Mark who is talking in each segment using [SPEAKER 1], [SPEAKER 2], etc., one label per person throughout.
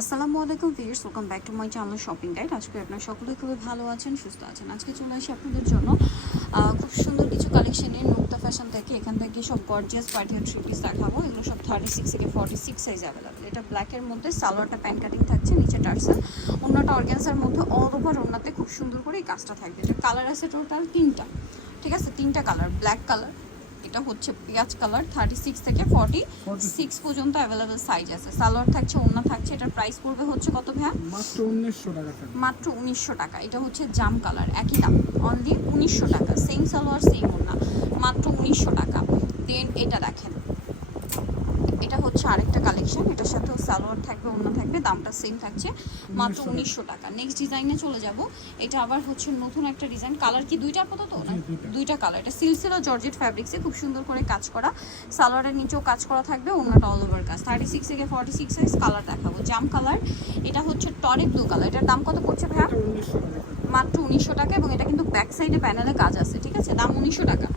[SPEAKER 1] আসসালামু আলাইকুম viewers welcome back to my channel shopping guide আজকে আপনারা সকলে খুবই ভালো আছেন, সুস্থ আছেন। আজকে চলে আসি আপনাদের জন্য খুব সুন্দর কিছু কালেকশনের মুক্তা ফ্যাশন থেকে এখান থেকে সব গর্জিয়াস পার্টি আর থ্রি পিস দেখাবো। এগুলো সব থার্টি সিক্স থেকে ফর্টি সিক্স সাইজ অ্যাভেলেবেল এটা ব্ল্যাকের মধ্যে সালোয়ারটা প্যান্ট কাটিং থাকছে, নিচে টার্সেল। অন্যটা অর্গ্যান্সার মধ্যে অল ওভার ওনাতে খুব সুন্দর করে এই কাজটা থাকবে। এটা কালার আছে টোটাল তিনটা, ঠিক আছে? তিনটা কালার ব্ল্যাক কালার এটা হচ্ছে পেঁয়াজ কালার থার্টি সিক্স থেকে ফর্টি সিক্স পর্যন্ত অ্যাভেলেবেল সাইজ আছে। সালোয়ার থাকছে ওড়না থাকছে এটার প্রাইস পড়বে হচ্ছে কত ভ্যা
[SPEAKER 2] মাত্র উনিশশো টাকা
[SPEAKER 1] মাত্র উনিশশো টাকা। এটা হচ্ছে জাম কালার একই দাম। অনলি উনিশশো টাকা। সেম সালোয়ার সেম ওনা মাত্র উনিশশো টাকা। দেন এটা দেখেন। এটা হচ্ছে আরেকটা কালেকশন এটার সাথেও সালোয়ার থাকবে ওড়না থাকবে দামটা সেম থাকছে মাত্র উনিশশো টাকা। নেক্সট ডিজাইনে চলে যাব। এটা আবার হচ্ছে নতুন একটা ডিজাইন কালার কি দুইটা আপাতত? না?
[SPEAKER 2] দুইটা।
[SPEAKER 1] কালার এটা সিলসিলা জর্জেট ফ্যাব্রিক্সে খুব সুন্দর করে কাজ করা। সালোয়ারের নিচেও কাজ করা থাকবে অন্যটা অল ওভার কাজ। থার্টি সিক্স থেকে ফর্টি সিক্স সাইজ কালার দেখাবো। জাম কালার এটা হচ্ছে টরে ব্লু কালার এটার দাম কত পড়ছে ভাইয়া? মাত্র উনিশশো টাকা এবং এটা কিন্তু ব্যাক সাইডে প্যানেলে কাজ আছে ঠিক আছে? দাম উনিশশো টাকা।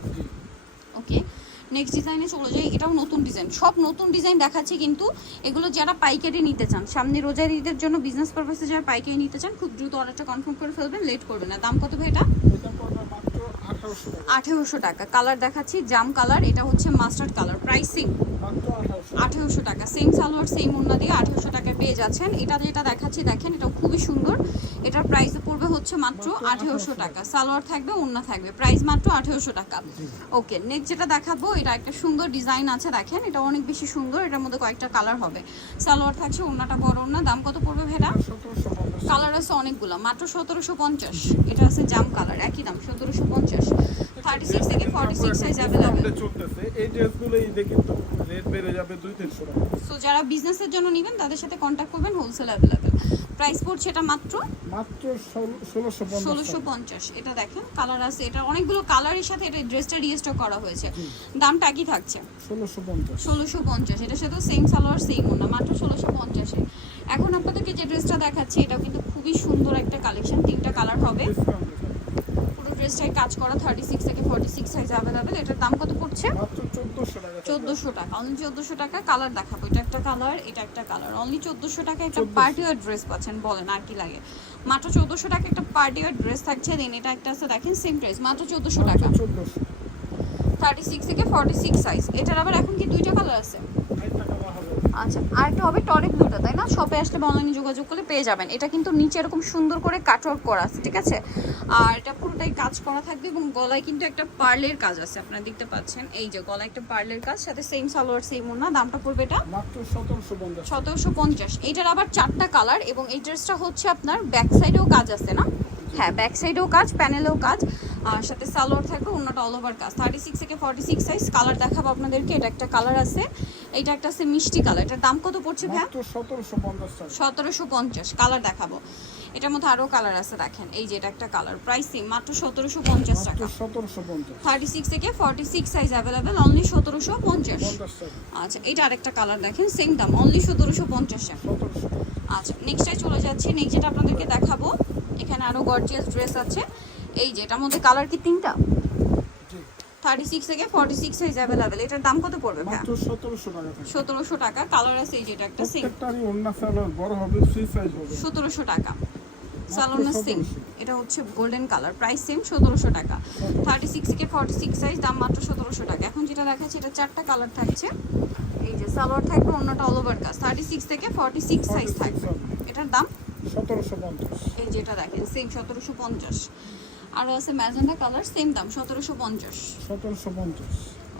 [SPEAKER 1] নেক্সট ডিজাইনে চলে যাই, এটাও নতুন ডিজাইন সব নতুন ডিজাইন দেখাচ্ছি কিন্তু এগুলো যারা পাইকারি নিতে চান। সামনে রোজার ঈদের জন্য বিজনেস পারপাসে যারা পাইকারি নিতে চান, খুব দ্রুত অর্ডারটা কনফার্ম করে ফেলবেন লেট করবেন না। দাম কত ভাই এটা?
[SPEAKER 2] আঠারোশো টাকা।
[SPEAKER 1] কালার দেখাচ্ছি জাম কালার এটা হচ্ছে মাস্টার্ড কালার প্রাইসিং
[SPEAKER 2] আঠারোশো
[SPEAKER 1] টাকা। সেম সালোয়ার সেম ওড়না দিয়ে আঠেরোশো টাকায় পেয়ে যাচ্ছেন। এটা যেটা দেখাচ্ছি দেখেন এটা খুবই সুন্দর। এটার প্রাইস পড়বে হচ্ছে মাত্র আঠেরোশো
[SPEAKER 2] 1800
[SPEAKER 1] টাকা। সালোয়ার থাকবে ওড়না থাকবে। প্রাইস মাত্র আঠেরোশো টাকা। ওকে নেক্সট যেটা দেখাবো এটা একটা সুন্দর ডিজাইন আছে দেখেন। এটা অনেক বেশি সুন্দর এটার মধ্যে কয়েকটা কালার হবে। সালোয়ার থাকছে ওড়নাটা বড় ওড়না দাম কত পড়বে ভেড়া কালার আছে অনেকগুলো মাত্র সতেরোশো পঞ্চাশ। এটা আছে জাম কালার একই দাম সতেরোশো পঞ্চাশ থার্টি সিক্স থেকে ফর্টি সিক্স সাইজ অ্যাভেলেবেল
[SPEAKER 2] চলতেছে। এই ড্রেসগুলো ঈদে কিন্তু রেট বেড়ে যাবে দুই তিনশো টাকা।
[SPEAKER 1] সো যারা বিজনেসের জন্য নেবেন তাদের সাথে কন্ট্যাক্ট করবেন হোলসেল অ্যাভেলেবেল প্রাইস পড়ছে এটা মাত্র?
[SPEAKER 2] মাত্র ষোলোশো পঞ্চাশ
[SPEAKER 1] ষোলোশো
[SPEAKER 2] টাকা।
[SPEAKER 1] পঞ্চাশ এটা দেখেন কালার আছে। এটা অনেকগুলো কালারের সাথে এটা ড্রেসটা রিস্টক করা হয়েছে। দামটা একই থাকছে?
[SPEAKER 2] ষোলোশো পঞ্চাশ।
[SPEAKER 1] ষোলোশো পঞ্চাশ এটার সাথে সেম সালোয়ার সেম ওনা মাত্র ষোলোশো পঞ্চাশে। এখন আপনাদেরকে যে ড্রেসটা দেখাচ্ছি এটাও কিন্তু খুবই সুন্দর একটা কালেকশন তিনটা কালার হবে পুরো ড্রেসটাই কাজ করা থার্টি সিক্স থেকে ফর্টি সিক্স সাইজ অ্যাভেলেবেল এটার দাম কত পড়ছে?
[SPEAKER 2] চোদ্দোশো টাকা
[SPEAKER 1] অনলি চোদ্দোশো টাকা কালার দেখাবো। এটা একটা কালার এটা একটা কালার অনলি চোদ্দোশো টাকা একটা
[SPEAKER 2] 1400
[SPEAKER 1] পার্টি ওয়ার ড্রেস পাচ্ছেন বলেন আর কি লাগে। মাত্র চোদ্দোশো টাকা একটা পার্টি ওয়ার ড্রেস থাকছে দেন এটা একটা আছে দেখেন সেম প্রাইস মাত্র চোদ্দোশো টাকা। থার্টি সিক্স থেকে ফর্টি সিক্স সাইজ এটার আবার এখন কি দুইটা কালার আছে?
[SPEAKER 2] বা
[SPEAKER 1] আর একটা হবে টরে ব্লুটা তাই না? শপে আসলে বা অনলাইনে যোগাযোগ করলে পেয়ে যাবেন। এটা কিন্তু নিচে এরকম সুন্দর করে কাটওয়ার্ক করা আছে ঠিক আছে? আর এটা পুরোটাই কাজ করা থাকবে এবং গলায় কিন্তু একটা পার্লের কাজ আছে আপনারা দেখতে পাচ্ছেন। এই যে গলায় একটা পার্লের কাজ সাথে সেম সালোয়ার সেম ওনা দামটা পড়বে এটা
[SPEAKER 2] সতেরোশো পঞ্চাশ।
[SPEAKER 1] এইটার আবার চারটা কালার এবং এই ড্রেসটা হচ্ছে আপনার ব্যাক সাইডেও কাজ আছে না? হ্যাঁ ব্যাক সাইডেও কাজ প্যানেলেও কাজ আর সাথে সালোয়ার থাকবে অন্যটা অল ওভার কাজ। থার্টি সিক্স থেকে ফর্টি সিক্স সাইজ কালার দেখাবো আপনাদেরকে এটা একটা কালার আছে এটা একটা আছে মিষ্টি কালার এটার দাম কত পড়ছে ভ্যা
[SPEAKER 2] মাত্র সতেরোশো পঞ্চাশ
[SPEAKER 1] কালার দেখাবো। এটার মধ্যে আরও কালার আছে দেখেন এই যে এটা একটা কালার প্রাইস সেম মাত্র সতেরোশো পঞ্চাশ টাকা। থার্টি সিক্স থেকে forty six size available only সতেরোশো পঞ্চাশ। আচ্ছা এটা আরেকটা কালার দেখেন সেম দাম অনলি সতেরোশো পঞ্চাশ টাকা। আচ্ছা নেক্সটে চলে যাচ্ছি নেক্সট যেটা আপনাদেরকে দেখাবো এখানে আরও গর্জিয়াস ড্রেস আছে। এই যে এটার মধ্যে কালার কি তিনটা? থার্টি সিক্স থেকে ফর্টি সিক্স সাইজ অ্যাভেলেবেল এটার দাম কত পড়বে
[SPEAKER 2] মাত্র সতেরোশো টাকা
[SPEAKER 1] সতেরোশো টাকা। কালার আছে এই যে এটা একটা সিং
[SPEAKER 2] বড় হবে ফ্রি সাইজ হবে।
[SPEAKER 1] সতেরোশো টাকা। সালোনা সিং এটা হচ্ছে গোল্ডেন কালার প্রাইস সেম সতেরোশো টাকা। থার্টি সিক্স থেকে ফর্টি সিক্স সাইজ দাম মাত্র সতেরোশো টাকা। এখন যেটা দেখাচ্ছি এটা চারটা কালার থাকছে। এই যে সালোয়ার থাকবে অন্যটা অল ওভার কাজ থার্টি সিক্স থেকে ফর্টি সিক্স সাইজ থাকবে।
[SPEAKER 2] সতেরোশো পঞ্চাশ।
[SPEAKER 1] এই যেটা দেখেন সেম সতেরোশো পঞ্চাশ। আর আছে ম্যাজেন্ডা কালার সেম দাম সতেরোশো পঞ্চাশ।
[SPEAKER 2] সতেরোশো পঞ্চাশ।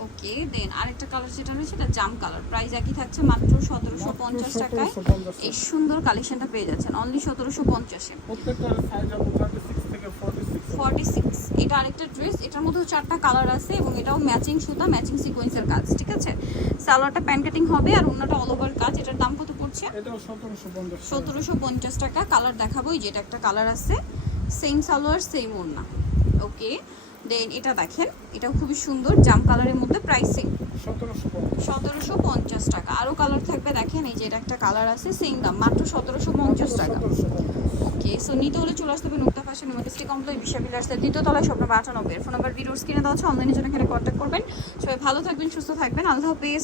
[SPEAKER 1] ওকে দেন আরেকটা কালার যেটা রয়েছে এটা জাম কালার। প্রাইস একই থাকছে মাত্র সতেরোশো পঞ্চাশ টাকায়। এই সুন্দর কালেকশনটা পেয়ে যাচ্ছেন অনলি সতেরোশো পঞ্চাশে।
[SPEAKER 2] ফর্টি সিক্স
[SPEAKER 1] এটা আরেকটা ড্রেস এটার মধ্যেও চারটা কালার আছে এবং এটাও ম্যাচিং সুতা ম্যাচিং সিকোয়েন্সের কাজ ঠিক আছে? সালোয়ারটা প্যান্ট কাটিং হবে আর অন্যটা অল ওভার কাজ এটার দাম পড়ছে
[SPEAKER 2] এটাও সতেরোশো পঞ্চাশ
[SPEAKER 1] টাকা। কালার দেখাবো যেটা একটা কালার আছে। সেম সালোয়ার সেম ওড়না। ওকে দেন এটা দেখেন এটাও খুবই সুন্দর। জাম কালারের মধ্যে প্রাইসিং
[SPEAKER 2] সতেরোশো পঞ্চাশ।
[SPEAKER 1] সতেরোশো পঞ্চাশ টাকা। আরও কালার থাকবে দেখেন এই যে এটা একটা কালার আছে সেম দাম। মাত্র সতেরোশো পঞ্চাশ টাকা। ওকে সো নিতে হলে চলে আসতে হবে নুক্তা ফ্যাশন ইমার্জেন্সি কমপ্লেক্স বিশ্ববিদ্যালয়ের দ্বিতীয় তলায় স্বপ্ন আটানব্বই। ফোন নাম্বার ভিডিওস কিনে দেওয়া আছে অনলাইনের জন্য এখানে কন্ট্যাক্ট করবেন। সবাই ভালো থাকবেন সুস্থ থাকবেন। আল্লাহ হাফিজ।